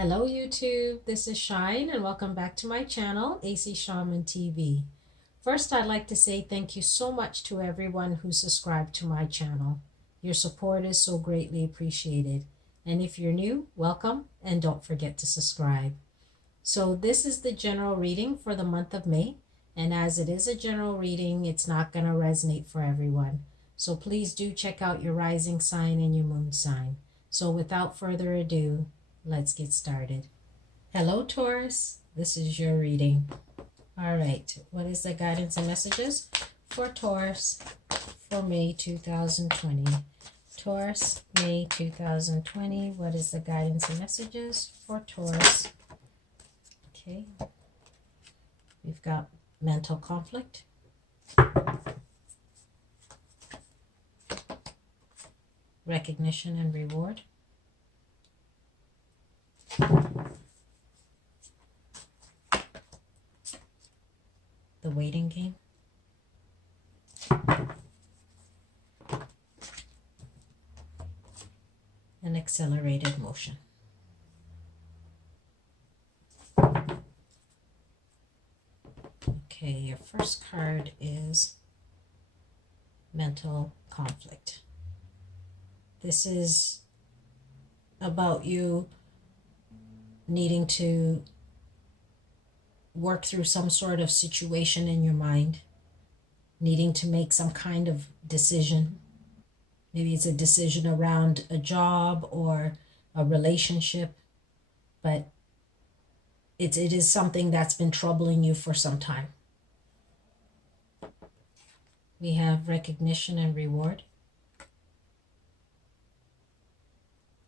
Hello YouTube, this is Shine and welcome back to my channel, AC Shaman TV. First, I'd like to say thank you so much to everyone who subscribed to my channel. Your support is so greatly appreciated. And if you're new, welcome and don't forget to subscribe. So this is the general reading for the month of May. And as it is a general reading, it's not going to resonate for everyone. So please do check out your rising sign and your moon sign. So without further ado, let's get started. Hello, Taurus. This is your reading. All right. What is the guidance and messages for Taurus for May 2020? Taurus, May 2020. What is the guidance and messages for Taurus? Okay. We've got mental conflict. Recognition and reward. The waiting game. And accelerated motion. Okay, your first card is mental conflict. This is about you needing to work through some sort of situation in your mind, needing to make some kind of decision. Maybe it's a decision around a job or a relationship, but it is something that's been troubling you for some time. We have recognition and reward.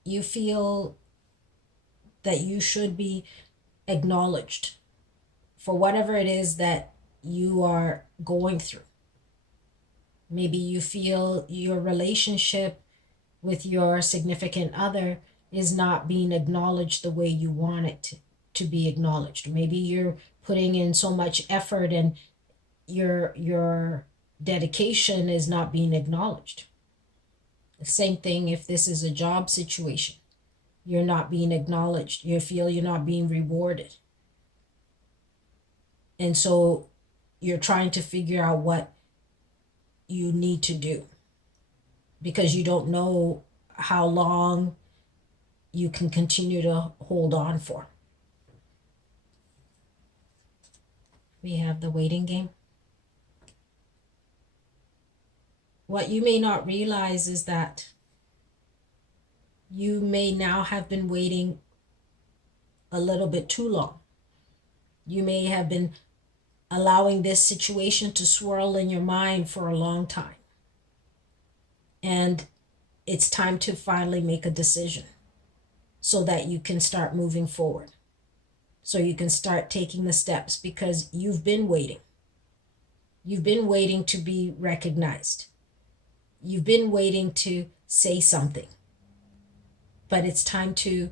You feel that you should be acknowledged for whatever it is that you are going through. Maybe you feel your relationship with your significant other is not being acknowledged the way you want it to be acknowledged. Maybe you're putting in so much effort and your dedication is not being acknowledged. The same thing if this is a job situation. You're not being acknowledged. You feel you're not being rewarded. And so you're trying to figure out what you need to do because you don't know how long you can continue to hold on for. We have the waiting game. What you may not realize is that you may now have been waiting a little bit too long. You may have been allowing this situation to swirl in your mind for a long time. And it's time to finally make a decision so that you can start moving forward. So you can start taking the steps because you've been waiting. You've been waiting to be recognized. You've been waiting to say something. But it's time to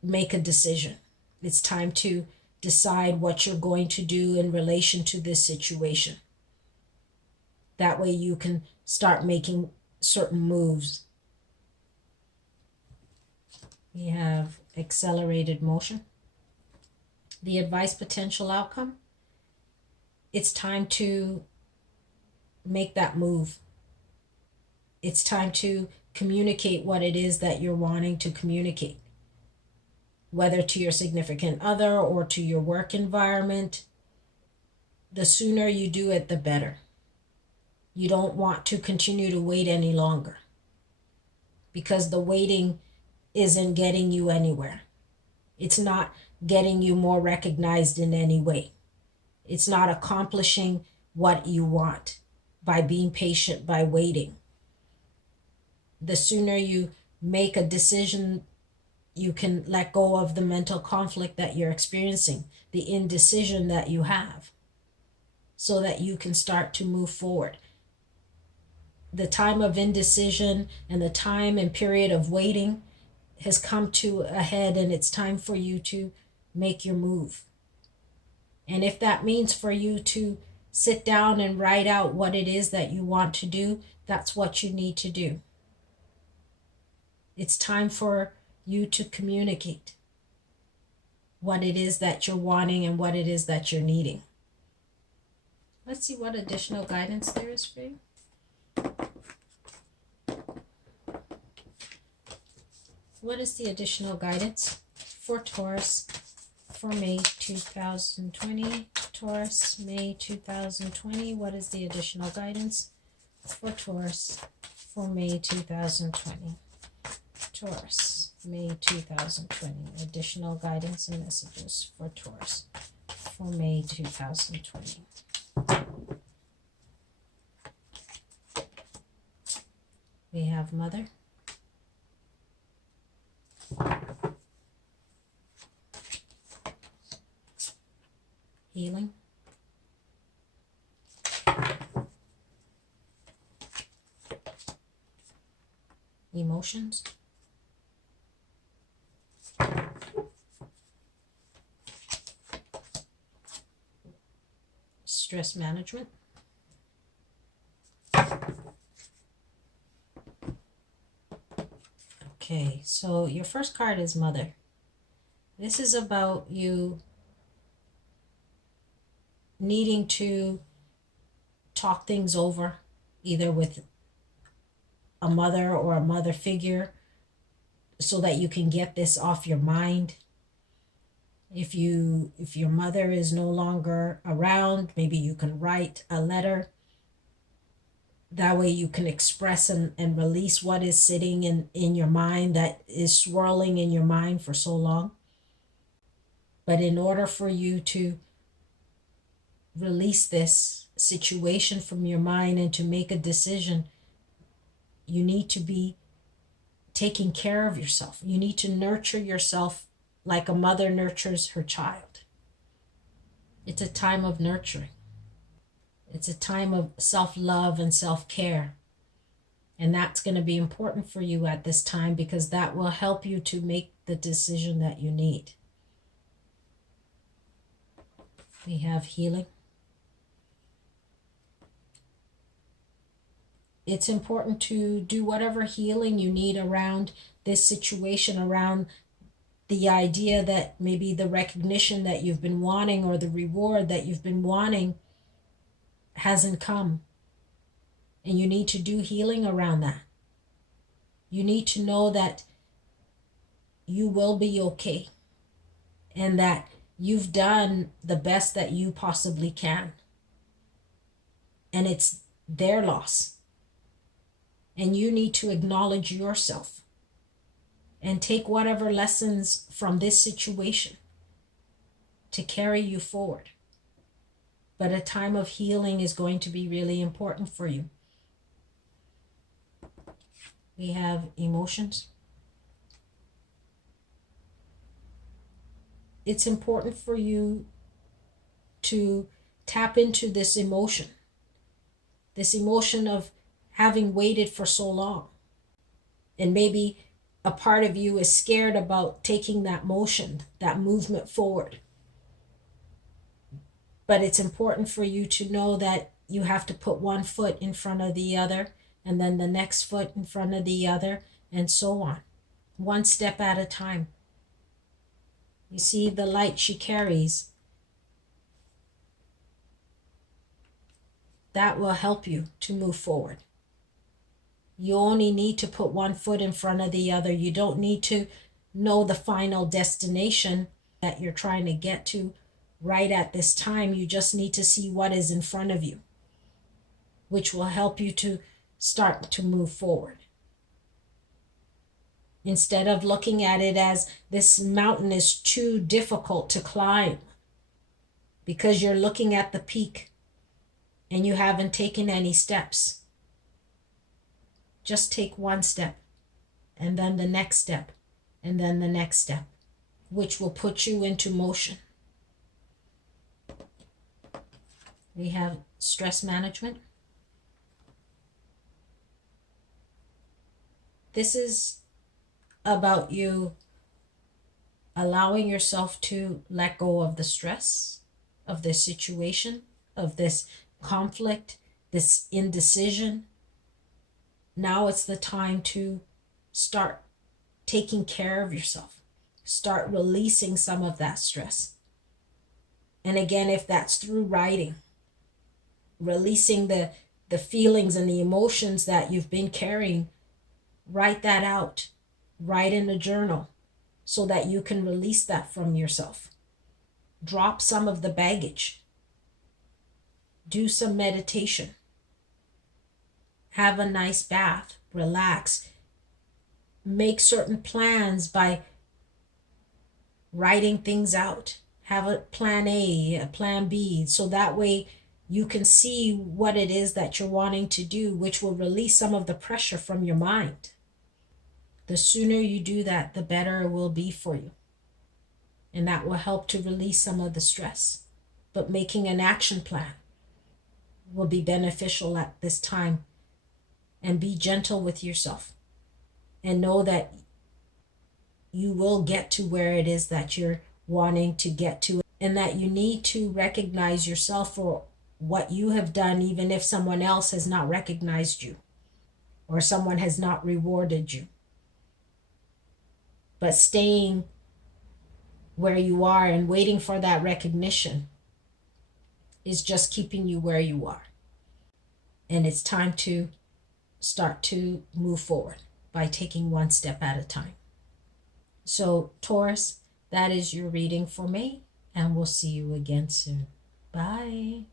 make a decision. It's time to decide what you're going to do in relation to this situation. That way you can start making certain moves. We have accelerated motion. The advice potential outcome. It's time to make that move. It's time to communicate what it is that you're wanting to communicate, whether to your significant other or to your work environment. The sooner you do it, the better. You don't want to continue to wait any longer because the waiting isn't getting you anywhere. It's not getting you more recognized in any way. It's not accomplishing what you want by being patient, by waiting. The sooner you make a decision, you can let go of the mental conflict that you're experiencing, the indecision that you have, so that you can start to move forward. The time of indecision and the time and period of waiting has come to a head, and it's time for you to make your move. And if that means for you to sit down and write out what it is that you want to do, that's what you need to do. It's time for you to communicate what it is that you're wanting and what it is that you're needing. Let's see what additional guidance there is for you. What is the additional guidance for Taurus for May 2020? Taurus, May 2020. What is the additional guidance for Taurus for May 2020? Taurus, May 2020. Additional guidance and messages for Taurus for May 2020. We have Mother. Healing. Emotions. Stress management. Okay, so your first card is Mother. This is about you needing to talk things over, either with a mother or a mother figure, so that you can get this off your mind. If your mother is no longer around, maybe you can write a letter. That way you can express and release what is sitting in your mind, that is swirling in your mind for so long. But in order for you to release this situation from your mind and to make a decision, you need to be taking care of yourself. You need to nurture yourself like a mother nurtures her child. It's a time of nurturing. It's a time of self-love and self-care. And that's going to be important for you at this time, because that will help you to make the decision that you need. We have healing. It's important to do whatever healing you need around this situation, around the idea that maybe the recognition that you've been wanting or the reward that you've been wanting hasn't come. And you need to do healing around that. You need to know that you will be okay and that you've done the best that you possibly can. And it's their loss. And you need to acknowledge yourself and take whatever lessons from this situation to carry you forward. But a time of healing is going to be really important for you. We have emotions. It's important for you to tap into this emotion of having waited for so long. And maybe a part of you is scared about taking that motion, that movement forward. But it's important for you to know that you have to put one foot in front of the other, and then the next foot in front of the other, and so on. One step at a time. You see the light she carries. That will help you to move forward. You only need to put one foot in front of the other. You don't need to know the final destination that you're trying to get to right at this time. You just need to see what is in front of you, which will help you to start to move forward. Instead of looking at it as this mountain is too difficult to climb because you're looking at the peak and you haven't taken any steps. Just take one step, and then the next step, and then the next step, which will put you into motion. We have stress management. This is about you allowing yourself to let go of the stress of this situation, of this conflict, this indecision. Now it's the time to start taking care of yourself. Start releasing some of that stress. And again, if that's through writing, releasing the feelings and the emotions that you've been carrying, write that out. Write in a journal so that you can release that from yourself. Drop some of the baggage. Do some meditation. Have a nice bath. Relax. Make certain plans by writing things out. Have a plan A, a plan B, so that way you can see what it is that you're wanting to do, which will release some of the pressure from your mind. The sooner you do that, the better it will be for you. And that will help to release some of the stress. But making an action plan will be beneficial at this time. And be gentle with yourself. And know that you will get to where it is that you're wanting to get to, and that you need to recognize yourself for what you have done, even if someone else has not recognized you or someone has not rewarded you. But staying where you are and waiting for that recognition is just keeping you where you are. And it's time to start to move forward by taking one step at a time. So Taurus, that is your reading for May, and we'll see you again soon. Bye.